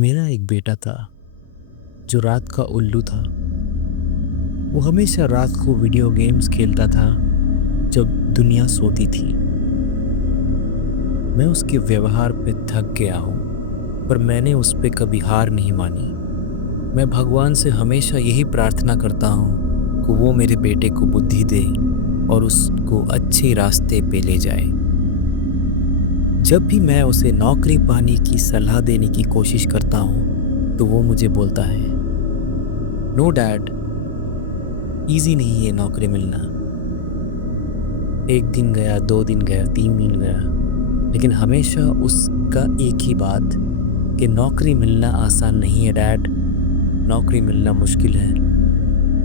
मेरा एक बेटा था जो रात का उल्लू था। वो हमेशा रात को वीडियो गेम्स खेलता था जब दुनिया सोती थी। मैं उसके व्यवहार पे थक गया हूँ, पर मैंने उस पे कभी हार नहीं मानी। मैं भगवान से हमेशा यही प्रार्थना करता हूँ कि वो मेरे बेटे को बुद्धि दे और उसको अच्छे रास्ते पे ले जाए। जब भी मैं उसे नौकरी पाने की सलाह देने की कोशिश करता हूँ तो वो मुझे बोलता है, नो डैड, इजी नहीं है नौकरी मिलना। एक दिन गया, 2 दिन गया, 3 दिन गया, लेकिन हमेशा उसका एक ही बात कि नौकरी मिलना आसान नहीं है डैड, नौकरी मिलना मुश्किल है।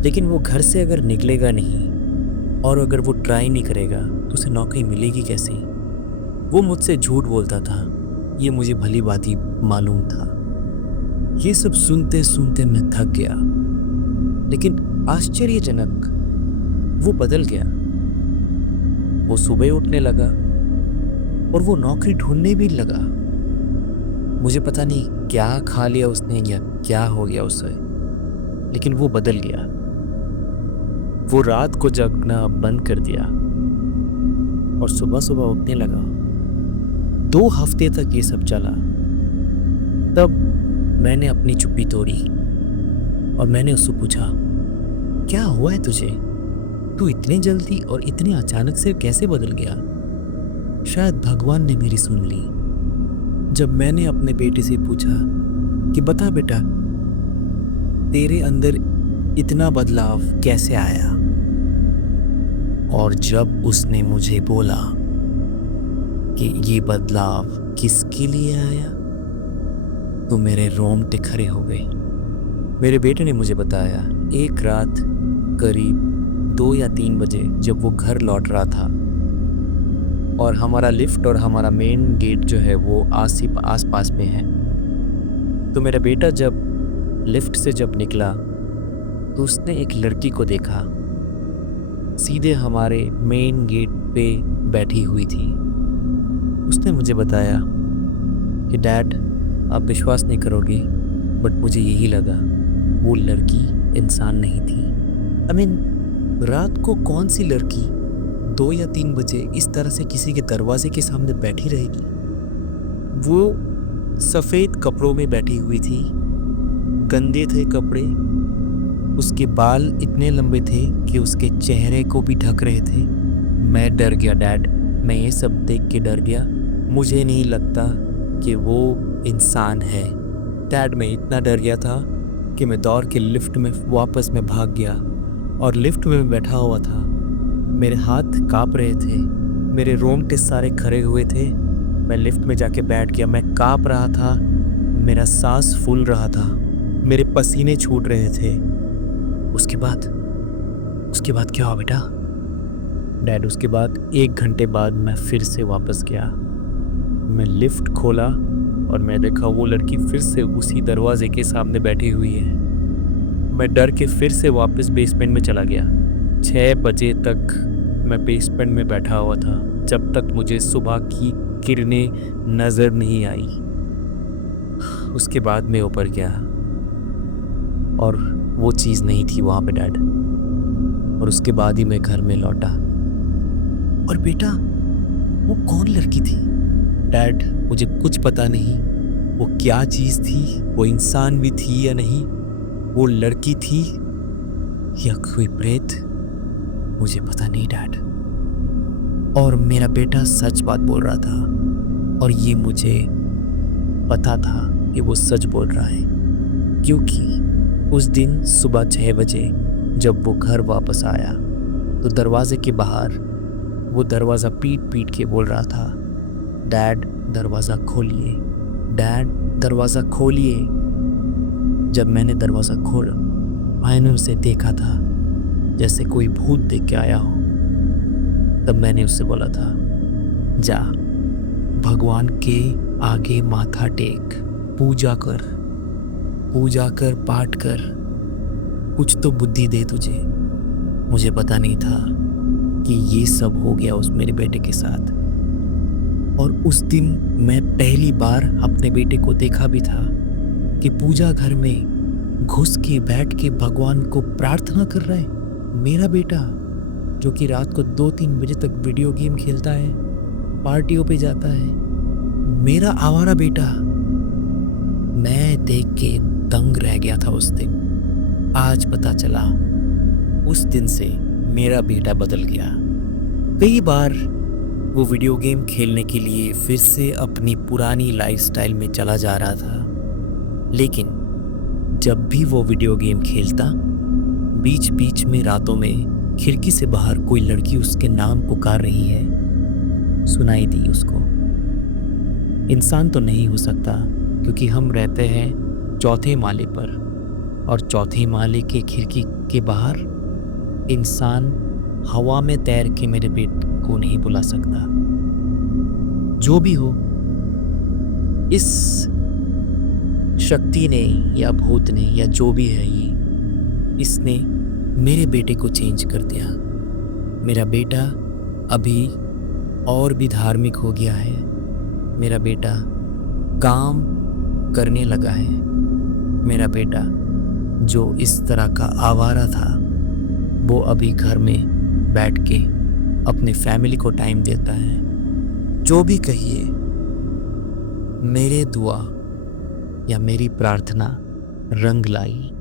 लेकिन वो घर से अगर निकलेगा नहीं और अगर वो ट्राई नहीं करेगा तो उसे नौकरी मिलेगी कैसे। वो मुझसे झूठ बोलता था, ये मुझे भली भांति मालूम था। ये सब सुनते सुनते मैं थक गया, लेकिन आश्चर्यजनक वो बदल गया। वो सुबह उठने लगा और वो नौकरी ढूंढने भी लगा। मुझे पता नहीं क्या खा लिया उसने या क्या हो गया उससे, लेकिन वो बदल गया। वो रात को जगना बंद कर दिया और सुबह सुबह उठने लगा। 2 हफ्ते तक ये सब चला। तब मैंने अपनी चुप्पी तोड़ी और मैंने उससे पूछा, क्या हुआ है तुझे? तू इतने जल्दी और इतने अचानक से कैसे बदल गया? शायद भगवान ने मेरी सुन ली। जब मैंने अपने बेटे से पूछा कि बता बेटा, तेरे अंदर इतना बदलाव कैसे आया? और जब उसने मुझे बोला कि ये बदलाव किसके लिए आया, तो मेरे रोंगटे खड़े हो गए। मेरे बेटे ने मुझे बताया, एक रात करीब 2 या 3 बजे जब वो घर लौट रहा था और हमारा लिफ्ट और हमारा मेन गेट जो है वो आस पास में है, तो मेरा बेटा जब लिफ्ट से जब निकला तो उसने एक लड़की को देखा, सीधे हमारे मेन गेट पे बैठी हुई थी। उसने मुझे बताया कि डैड, आप विश्वास नहीं करोगे, बट मुझे यही लगा वो लड़की इंसान नहीं थी। रात को कौन सी लड़की 2 या 3 बजे इस तरह से किसी के दरवाजे के सामने बैठी रहेगी? वो सफ़ेद कपड़ों में बैठी हुई थी, गंदे थे कपड़े, उसके बाल इतने लंबे थे कि उसके चेहरे को भी ढक रहे थे। मैं डर गया डैड, मैं ये सब देख के डर गया। मुझे नहीं लगता कि वो इंसान है डैड। मैं इतना डर गया था कि मैं दौड़ के लिफ्ट में वापस में भाग गया और लिफ्ट में बैठा हुआ था। मेरे हाथ काँप रहे थे, मेरे रोंगटे सारे खड़े हुए थे। मैं लिफ्ट में जाके बैठ गया। मैं काँप रहा था, मेरा सांस फूल रहा था, मेरे पसीने छूट रहे थे। उसके बाद क्या हुआ बेटा? डैड, उसके बाद 1 घंटे बाद मैं फिर से वापस गया। मैं लिफ्ट खोला और मैं देखा वो लड़की फिर से उसी दरवाजे के सामने बैठी हुई है। मैं डर के फिर से वापस बेसमेंट में चला गया। 6 बजे तक मैं बेसमेंट में बैठा हुआ था, जब तक मुझे सुबह की किरणें नज़र नहीं आई। उसके बाद मैं ऊपर गया और वो चीज़ नहीं थी वहाँ पे डैड। और उसके बाद ही मैं घर में लौटा। और बेटा, वो कौन लड़की थी? डैड, मुझे कुछ पता नहीं वो क्या चीज़ थी, वो इंसान भी थी या नहीं, वो लड़की थी या कोई प्रेत, मुझे पता नहीं डैड। और मेरा बेटा सच बात बोल रहा था और ये मुझे पता था कि वो सच बोल रहा है, क्योंकि उस दिन सुबह 6 बजे जब वो घर वापस आया तो दरवाजे के बाहर वो दरवाज़ा पीट पीट के बोल रहा था, डैड दरवाज़ा खोलिए, डैड दरवाज़ा खोलिए। जब मैंने दरवाज़ा खोला, मैंने उसे देखा था जैसे कोई भूत देख के आया हो। तब मैंने उससे बोला था, जा भगवान के आगे माथा टेक, पूजा कर, पाठ कर, कुछ तो बुद्धि दे तुझे। मुझे पता नहीं था कि ये सब हो गया उस मेरे बेटे के साथ। और उस दिन मैं पहली बार अपने बेटे को देखा भी था। कि पूजा घर में घुस के बैठ के भगवान को प्रार्थना कर रहा है। मेरा बेटा जो कि रात को 2-3 बजे तक वीडियो गेम खेलता है, पार्टियों पे जाता है, मेरा आवारा बेटा। मैं देख के दंग रह गया था उस दिन। आज पता चला उस दिन से मेरा बेटा बदल गया। कई बार वो वीडियो गेम खेलने के लिए फिर से अपनी पुरानी लाइफस्टाइल में चला जा रहा था, लेकिन जब भी वो वीडियो गेम खेलता, बीच बीच में रातों में खिड़की से बाहर कोई लड़की उसके नाम पुकार रही है सुनाई दी उसको। इंसान तो नहीं हो सकता क्योंकि हम रहते हैं चौथे माले पर, और चौथे माले के खिड़की के बाहर इंसान हवा में तैर के मेरे बेटे को नहीं बुला सकता। जो भी हो, इस शक्ति ने या भूत ने या जो भी है ये, इसने मेरे बेटे को चेंज कर दिया। मेरा बेटा अभी और भी धार्मिक हो गया है। मेरा बेटा काम करने लगा है। मेरा बेटा जो इस तरह का आवारा था, वो अभी घर में बैठ के अपने फैमिली को टाइम देता है। जो भी कहिए, मेरे दुआ या मेरी प्रार्थना रंग लाई।